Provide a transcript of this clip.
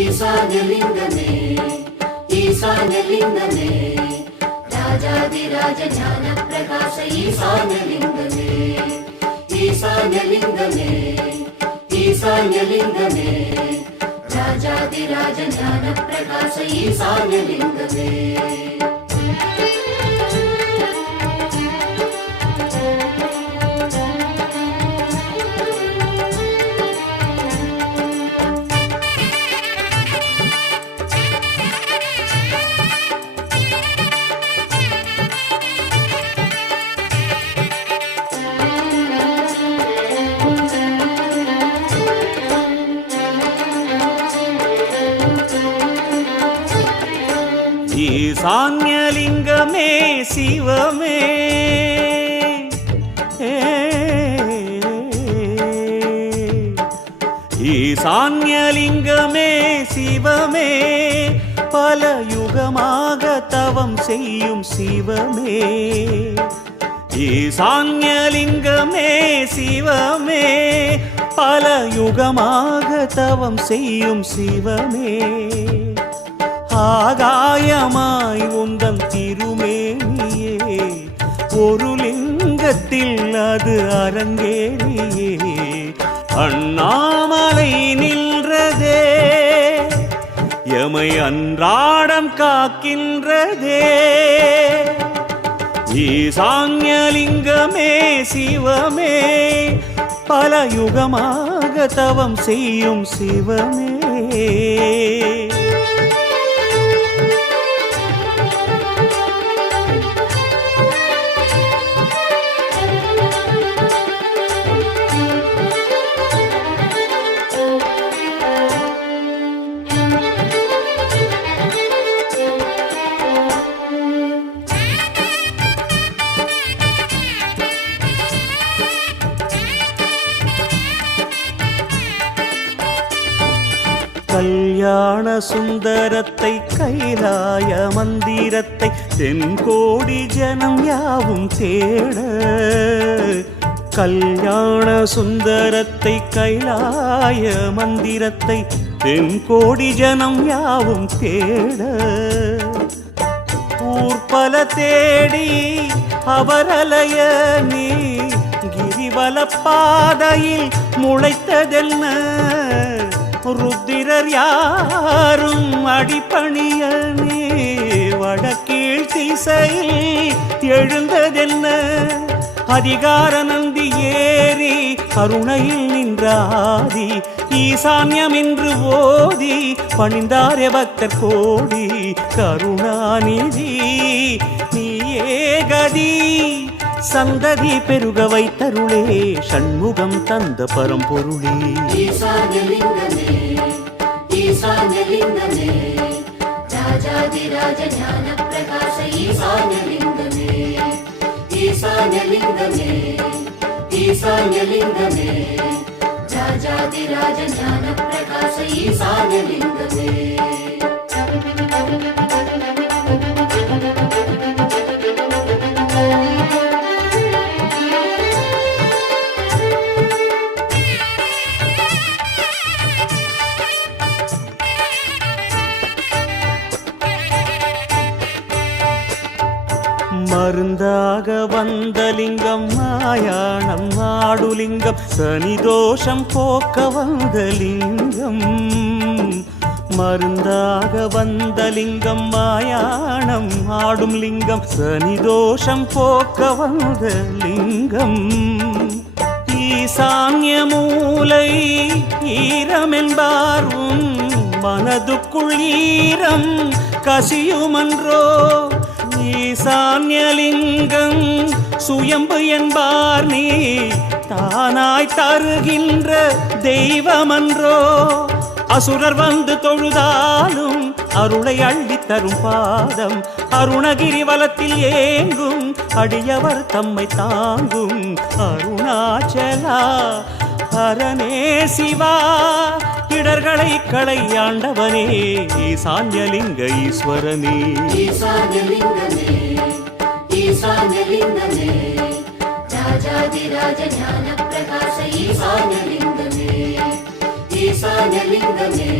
ஈசான்யலிங்கமே ஈசான்யலிங்கமே. ராஜாதிராஜ ஞான பிரகாச ஈசான்யலிங்கமே ஈசான்யலிங்கமே ஈசான்யலிங்கமே. ராஜாதிராஜ ஞான பிரகாச ஈசான்யலிங்கமே. ஈசான்யலிங்கமே சிவமே. ஈசான்யலிங்கமே சிவமே. பல யுகமாக தவம் செய்யும் சிவமே. ஈசான்யலிங்கமே சிவமே. பல யுகமாக தவம் செய்யும் சிவமே. ஆகாயமாய் உந்தம் திருமேனியே ஒரு லிங்கத்தில் அது அரங்கேறியே அண்ணாமலை நின்றதே எமை அன்றாடம் காக்கின்றதே. ஈசான்யலிங்கமே சிவமே பல யுகமாக தவம் செய்யும் சிவமே. கல்யாண சுந்தரத்தை கைலாய மந்திரத்தை தென்கோடி ஜனம் யாவும் தேட. கல்யாண சுந்தரத்தை கைலாய மந்திரத்தை தென்கோடி ஜனம் யாவும் தேட. ஊர்பல தேடி அவரலைய நீ கிரிவல பாதையில் முளைத்ததென்ன? ருத்திரர் யாரும் அடிப்பணிய நீ வடக்கீழ் திசையில் எழுந்ததென்ன? அதிகார நந்தி ஏறி கருணையில் நின்றாதி. ஈசான்யம் என்று ஓதி பணிந்தாரே பக்தர் கோடி. கருணாநிதி நீ கதி. சந்ததி பெருக வைத்தருளே சண்முகம் தந்த பரம்பொருளே ஈசான்யலிங்கமே ஈசான்யலிங்கமே ராஜாதிராஜ ஞான பிரகாச ஈசான்யலிங்கமே ஈசான்யலிங்கமே ஈசான்யலிங்கமே ராஜாதிராஜ ஞான பிரகாச ஈசான்யலிங்கமே மருந்தாக வந்த லிங்கம் மாயாணம் ஆடுலிங்கம் சனிதோஷம் போக்க வந்த லிங்கம். மருந்தாக வந்த லிங்கம் மாயாணம் ஆடும் லிங்கம் சனிதோஷம் போக்க வந்த லிங்கம். ஈசான்ய மூலை ஈரமென்பார் உன் மனதுக்குள் ஈரம் கசியுமன்றோ ஈசான்யலிங்கம் சுயம்பு என்பார் நீ தானாய் தருகின்ற தெய்வமன்றோ. அசுரர் வந்து தொழுதாலும் அருளை அள்ளித் தரும் பாதம் அருணகிரி வலத்தில் ஏங்கும் அடியவர் தம்மை தாங்கும். அருணாச்சலா ஹரனே சிவா இடர்களை ஆண்டவனே ஈசான்யலிங்க ஈஸ்வரனே. ஈசான்யலிங்கமே ராஜாதிராஜ ஞான பிரகாச ஈசான்யலிங்கமே ஈசான்யலிங்கமே